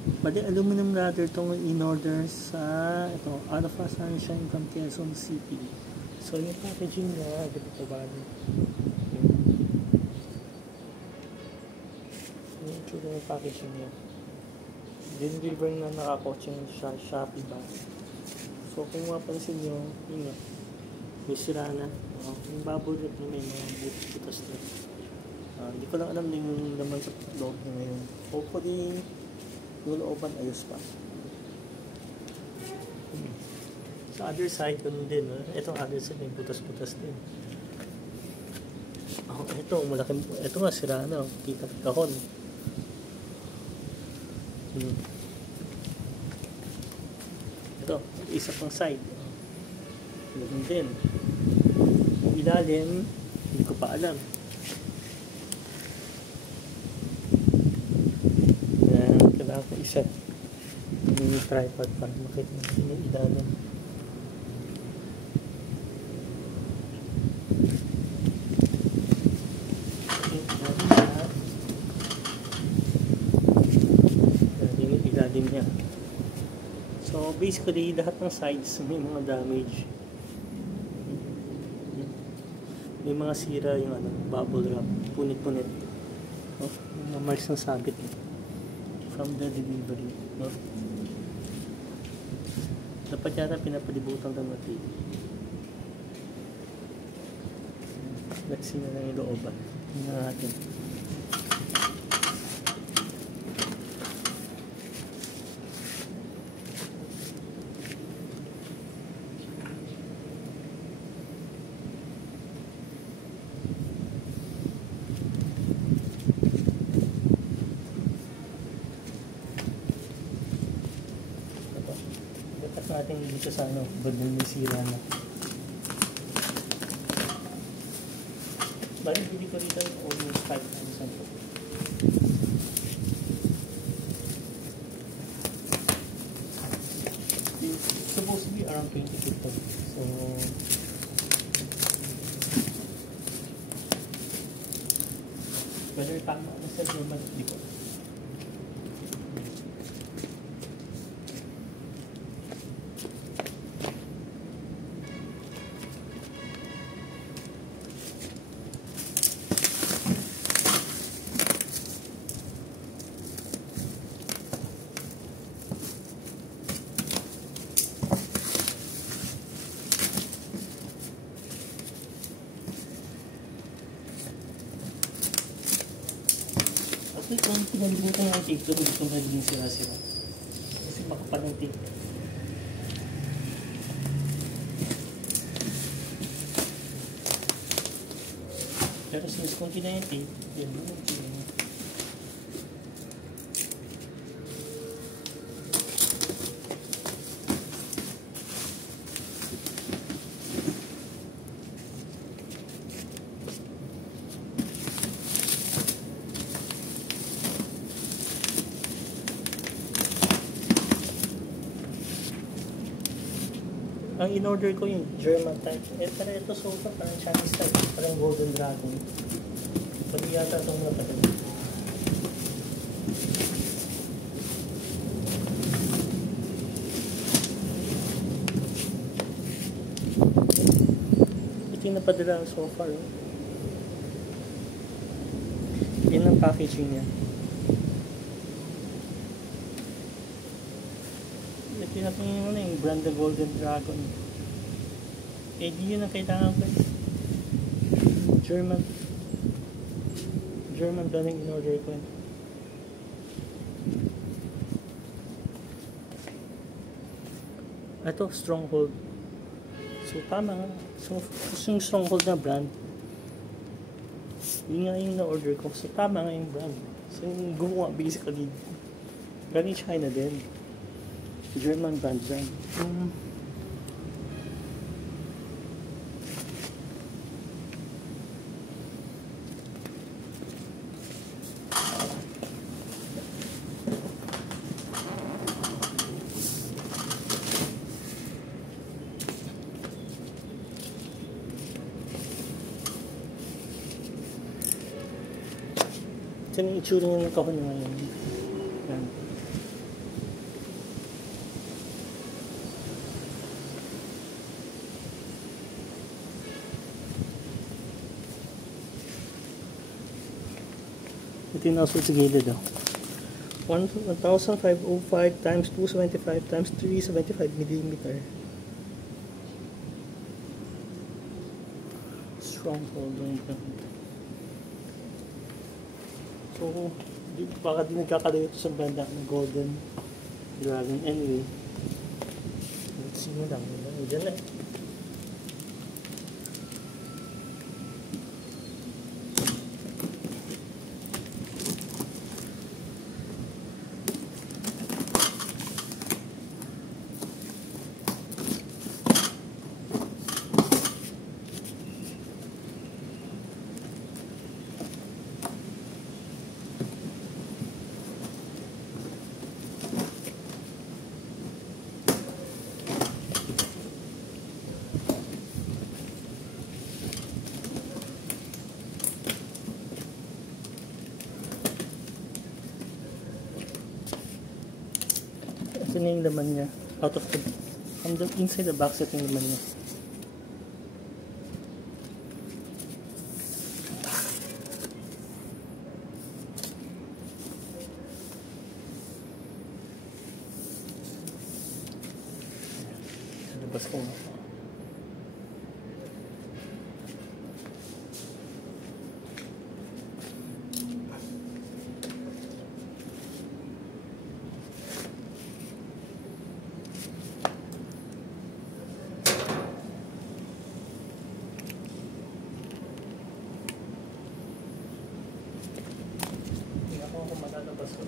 Bali, aluminum ladder itong in-order sa ito, Alpha Sunshine from Quezon City. So, yung packaging niya, dito ba? Yung itsura yung packaging niya. Deliver na nakakotseng sa Shopee ba. So, kung mapansin nyo, yun nga, may sira na. Yung bubble wrap na may mga butas na. Hindi ko lang alam na yung laman sa loob na ngayon. Hopefully, yung looban ayos pa. Sa other side, ganun din. Itong other side, may butas-butas din. Ito, malaking, ito nga, sira na. Kita kahon. Ito, isa pang side. Ganun din. Yung ilalim, hindi ko pa alam. Yan, kailangan ko isa. Yung tripod para makita natin yung ilalim. Niya. So basically lahat ng sides may mga damage, may mga sira yung bubble wrap, punit-punit, mga marks ng sabit from the delivery. Dapat yata pinapalibutan ng natin. Let's see na lang yung looban. Tingnan natin. Natin dito sa badong may sira na. Bali, hindi ko dito almost 5,000 po. It's supposed to be around 22 po. So, whether tama na sa German, hindi ko. Kung pinalibutan ng tape doon, gusto mo naging sira-sira. Kasi makapal ng tape. Pero since kung kina yung tape, yun mo yung tape. Ang in-order ko yung German type. Pero ito sofa parang Chinese type. Parang Golden Dragon. Pwede yata itong napadala. Ito yung napadala so far. Yan ang packaging niya. Ito yung brand the Golden Dragon. Eh di yun ang kailangan ko. German branding in order ko. Ito Stronghold. So tama nga. So yung Stronghold na brand, yun nga yung na-order ko. So tama nga yung brand. So yung gumawa basically galing China din. German brand yan. Ito yung itsura ng kahon ngayon. Yan. Ito yung nasa sa gilid, oh. 1,505 times 275 times 375 millimeter. Stronghold ng brand. So, baka di nagkakalayo ito sa brand ng Golden Dragon. Anyway, let's see mo lang. Diyan na. Ito na yung laman niya. Out of the, from the inside the box, ito yung laman niya. Labas ko na. Malalabas ko.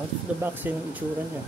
Out of the box yung itsura niya.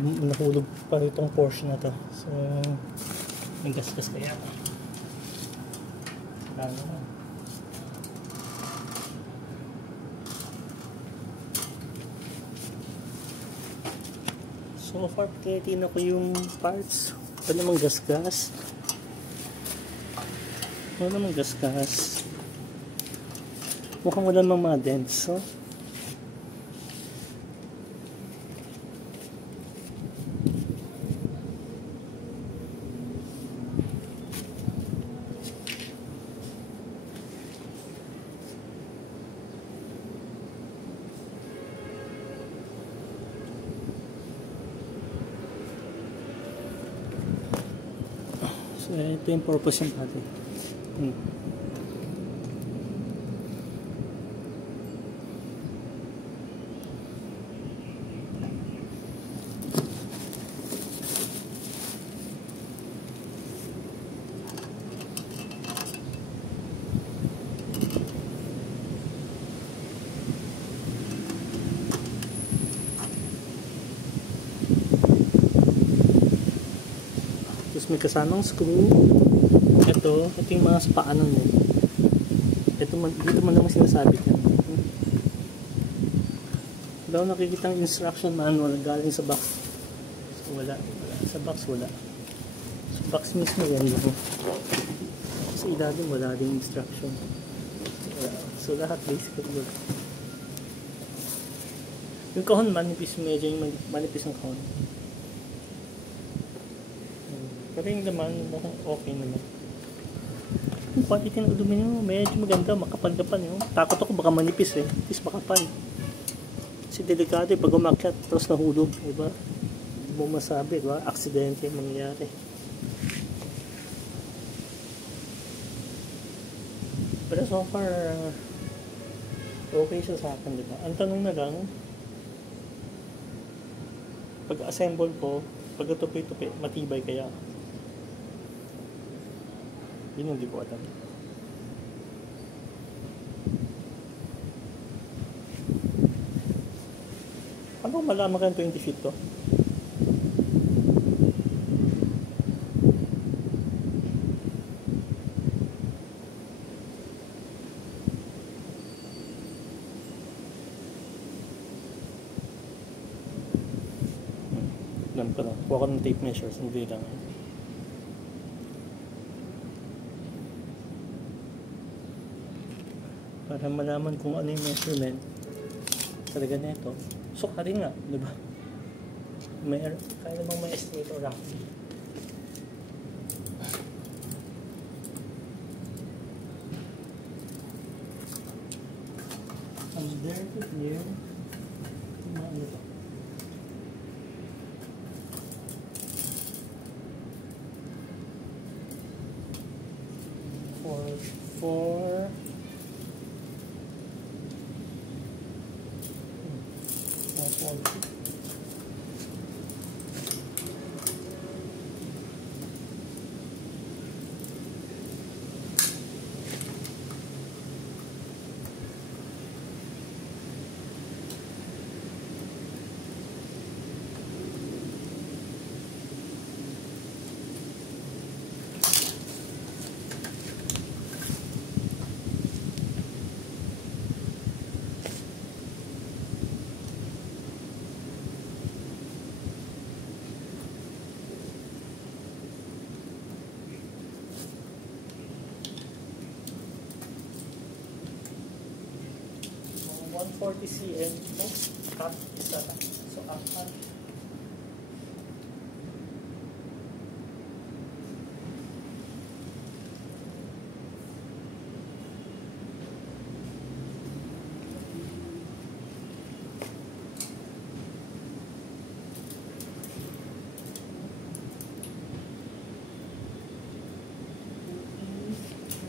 Nahulog pa itong portion na to. So, may gasgas kaya. Ano na. So far, tinitin ako yung parts. Wala namang gasgas. Wala namang gasgas. Mukhang wala namang mga dents. So, ito yung purpose yung natin. May kasamang screw. Ito yung mga sa paano niya. Dito man naman sinasabi ko. Wala akong nakikita ang instruction manual galing sa box. So, wala. Sa box wala. Sa box mismo yan. Sa ilalim wala din instruction. So lahat basically yun. Yung kahon manipis, medyo yung manipis ng kahon. Pero yung laman, okay naman. Yung quality ng aluminum, medyo maganda, makapal-kapal. Takot ako baka manipis eh, at least makapal. Kasi delikado pag umakyat, tapos nahulog, diba? Hindi mo masabi, diba? Aksidente yung mangyayari. Pero so far, okay siya sa akin, diba? Ang tanong na lang, pag-assemble ko, pag-tupi-tupi, matibay kaya? Yun hindi ko alam. Ano malaman ka 20 feet to? Alam ko na. Kuha ko ng tape measure. Hindi lang. Para malaman kung ano yung measurement talaga nito. So, rin nga, di ba? Kaya namang may estimator lang. And there to here, ano ba? For 440. So 140 cm. Cut isa lang. So apat.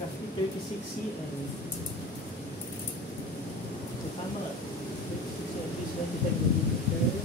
Roughly 36 cm. So tama nga. 36 cm is 25 mm.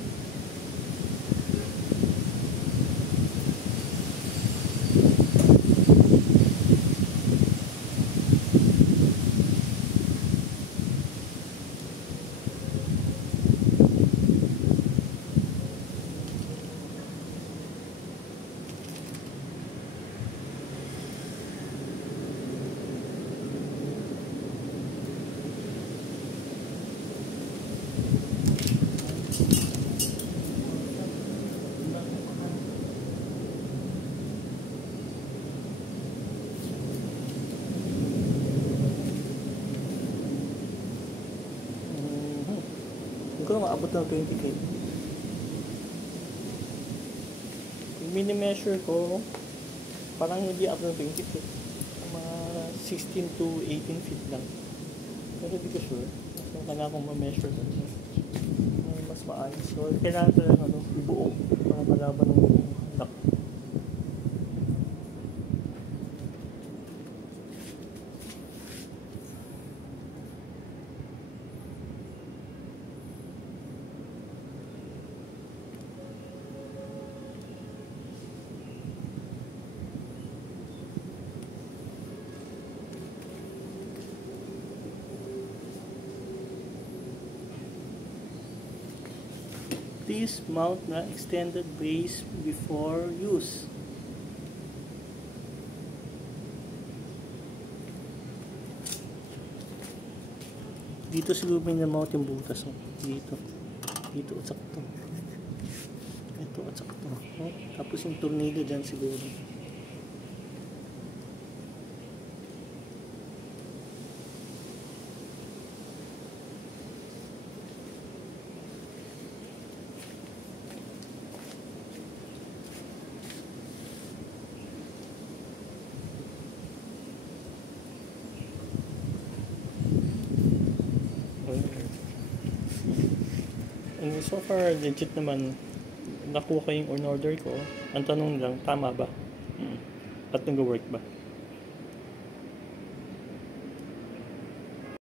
Hindi ko na maabot ng 20 feet. Yung mini-measure ko, parang hindi abot ng 20 feet. Mga 16 to 18 feet lang. Pero hindi ko sure. So, kailangan kong ma-measure doon. Mas maayos. So, kailangan ko lang buo para malaman ng lock. Please mount na extended base before use. Dito siguro may na-mount yung butas. Dito. Dito at sakto. Ito at sakto. Tapos yung tornilyo dyan siguro. And so far, legit naman. Nakuha ko yung order ko. Ang tanong lang, tama ba? At nag-work ba?